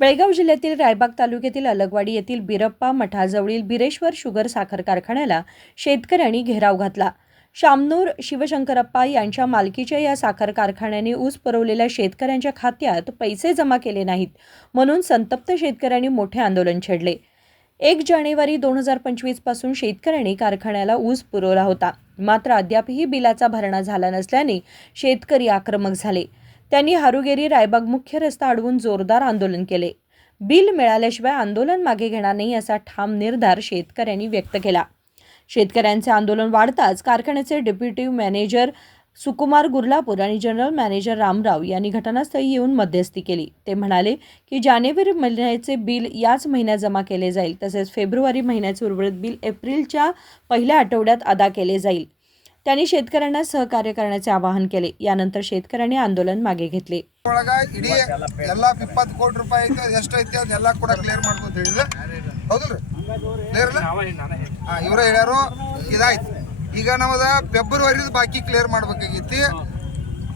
बेळगाव जिल्ह्यातील रायबाग तालुक्यातील अलगवाडी येथील बिरप्पा मठाजवळील बिरेश्वर शुगर साखर कारखान्याला शेतकऱ्यांनी घेराव घातला. शामनूर शिवशंकरप्पा यांच्या मालकीच्या या साखर कारखान्याने ऊस पुरवलेल्या शेतकऱ्यांच्या खात्यात पैसे जमा केले नाहीत म्हणून संतप्त शेतकऱ्यांनी मोठे आंदोलन छेडले. एक जानेवारी दोन हजार पंचवीसपासून शेतकऱ्यांनी कारखान्याला ऊस पुरवला होता. मात्र अद्यापही बिलाचा भरणा झाला नसल्याने शेतकरी आक्रमक झाले. त्यांनी हारुगेरी रायबाग मुख्य रस्ता अडवून जोरदार आंदोलन केले. बिल मिळाल्याशिवाय आंदोलन मागे घेणार नाही असा ठाम निर्धार शेतकऱ्यांनी व्यक्त केला. शेतकऱ्यांचे आंदोलन वाढताच कारखान्याचे डेप्युटी मॅनेजर सुकुमार गुरलापूर आणि जनरल मॅनेजर रामराव यांनी घटनास्थळी येऊन मध्यस्थी केली. ते म्हणाले की जानेवारी महिन्याचे बिल याच महिन्यात जमा केले जाईल तसेच फेब्रुवारी महिन्याचे उर्वरित बिल एप्रिलच्या पहिल्या आठवड्यात अदा केले जाईल. त्यांनी शेतकऱ्यांना सहकार्य करण्याचे आवाहन केले यानंतर शेतकऱ्यांनी आंदोलन मागे घेतले ಒಳಗ ಇಡೀ ಎಲ್ಲ ಇಪ್ಪತ್ತು ಕೋಟಿ ರೂಪಾಯಿ ಐತೆ ಎಷ್ಟು ಐತೆ ಅದೆಲ್ಲ ಕೂಡ ಕ್ಲಿಯರ್ ಮಾಡ್ಕೊಂತ ಹೇಳಿದ್ರೆ ಹೌದಿಲ್ರಿ ಕ್ಲಿಯರ್ ಹಾ ಇವ್ರ ಹೇಳ್ಯಾರು ಇದಾಯ್ತು ಈಗ ನಮ್ಮದ ಫೆಬ್ರವರಿದ ಬಾಕಿ ಕ್ಲಿಯರ್ ಮಾಡ್ಬೇಕಾಗೈತಿ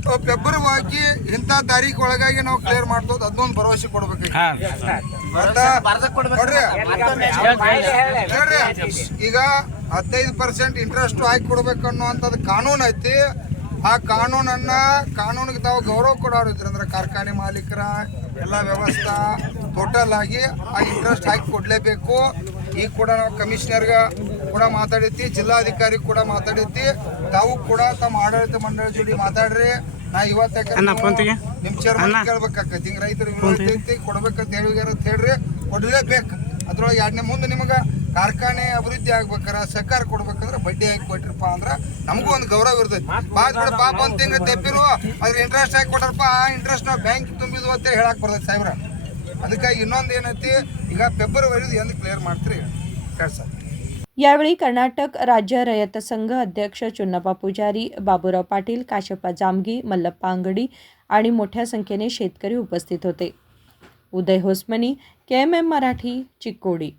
ಅಹ್ ಫೆಬ್ರವರಿ ಇಂಥ ತಾರೀಕು ಒಳಗಾಗಿ ನಾವು ಕ್ಲಿಯರ್ ಮಾಡ್ತೋದು ಅದೊಂದು ಭರವಸೆ ಕೊಡ್ಬೇಕಾಗೈತಿ ಮತ್ತ ನೋಡ್ರಿ ಹೇಳ್ರಿ ಈಗ ಹದಿನೈದು ಪರ್ಸೆಂಟ್ ಇಂಟ್ರೆಸ್ಟ್ ಹಾಕಿ ಕೊಡ್ಬೇಕು ಅನ್ನುವಂಥದ್ದು ಕಾನೂನು ಐತಿ. ಆ ಕಾನೂನನ್ನ ಕಾನೂನಿಗೆ ತಾವು ಗೌರವ ಕೊಡೋರು ಇದ್ರಿ ಅಂದ್ರೆ ಕಾರ್ಖಾನೆ ಮಾಲೀಕರ ಎಲ್ಲ ವ್ಯವಸ್ಥೆ ಟೋಟಲ್ ಆಗಿ ಆ ಇಂಟ್ರೆಸ್ಟ್ ಹಾಕಿ ಕೊಡಲೇಬೇಕು. ಈಗ ಕೂಡ ನಾವು ಕಮಿಷನರ್ಗೆ ಕೂಡ ಮಾತಾಡೈತಿ ಜಿಲ್ಲಾಧಿಕಾರಿ ಕೂಡ ಮಾತಾಡೈತಿ ತಾವು ಕೂಡ ತಮ್ಮ ಆಡಳಿತ ಮಂಡಳಿ ಜೋಡಿ ಮಾತಾಡ್ರಿ. ನಾ ಇವತ್ತು ನಿಮ್ ಚೇರ್ಮನ್ ಕೇಳ್ಬೇಕಾಕೈತಿ ಹಿಂಗ ಕೊಡ್ಬೇಕಂತ ಹೇಳಿ ಅಂತ ಹೇಳ್ರಿ. ಕೊಡ್ಲೇಬೇಕು. ಅದ್ರೊಳಗೆ ಎರಡನೇ ಮುಂದೆ ನಿಮಗೆ ಕಾರ್ಖಾನೆ ಅಭಿವೃದ್ಧಿ ಆಗ್ಬೇಕಾರ ಸರ್ಕಾರ ಕೊಡ್ಬೇಕಂದ್ರೆ ಬಡ್ಡಿ ಹಾಕಿ ಕೊಟ್ರಪ್ಪ ಅಂದ್ರ ನಮಗೂ ಒಂದು ಗೌರವ ಇರ್ತೈತಿ ಬಾದ್ ಬಿಡ ಪಾಪ ಒಂದ್ ತಿಂಗಳ ತೆಪ್ಪಿರು ಅದ್ರ ಇಂಟ್ರೆಸ್ಟ್ ಹಾಕಿ ಕೊಟ್ರಪ್ಪ ಆ ಇಂಟ್ರೆಸ್ಟ್ ನಾವು ಬ್ಯಾಂಕ್ ತುಂಬಿದ್ವು ಅಂತ ಹೇಳಕ್ ಬರ್ತೈತಿ ಸಾಹೇಬ್ರ ಅದಕ್ಕಾಗಿ ಇನ್ನೊಂದು ಏನೈತಿ ಈಗ ಫೆಬ್ರವರಿ ಎಂದು ಕ್ಲಿಯರ್ ಮಾಡ್ತೀರಿ ಹೇಳಿ ಸರ್ यावेळी कर्नाटक राज्य रयत संघ अध्यक्ष चुन्नप्पा पुजारी बाबूराव पाटील काशप्पा जामगी मल्लप्पा अंगडी आणि मोठ्या संख्येने शेतकरी उपस्थित होते Uday Hosamani K M M Marathi Chikkodi